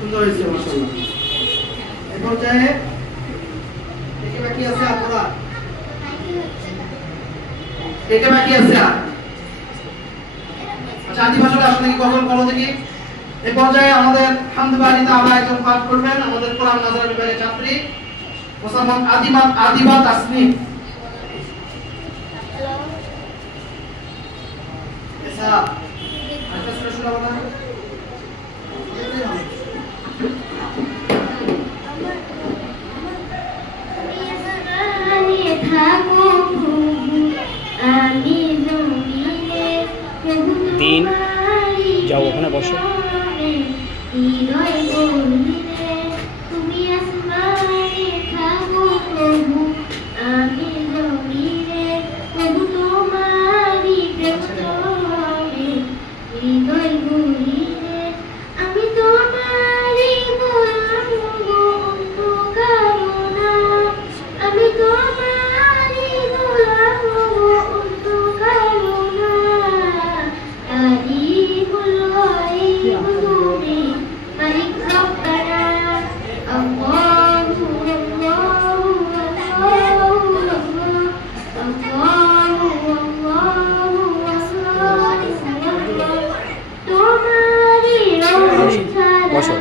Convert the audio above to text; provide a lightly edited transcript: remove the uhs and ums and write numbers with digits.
সুন্দর হয়েছে মাশাআল্লাহ। এই পর্যায়ে কে বাকি আছে আপনারা? কে বাকি আছে? আচ্ছা আদি ভাষাটা আসলে কি কখন বলো দেখি। এই পর্যায়ে আমাদের হামদবাড়িতে আবার একজন পাঠ করবেন আমাদের কোরআন নাজরা বিভাগের ছাত্রী মোসাম্মদ আদিবা তাসনিম। এসা আচ্ছা শুনে শোনাবো না। তিন যাও ওখানে বসো। বসো